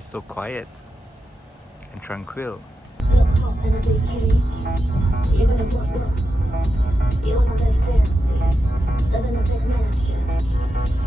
It's so quiet and tranquil. Look hot in a bikini. You're gonna look. You wanna live fancy. Live in a big mansion.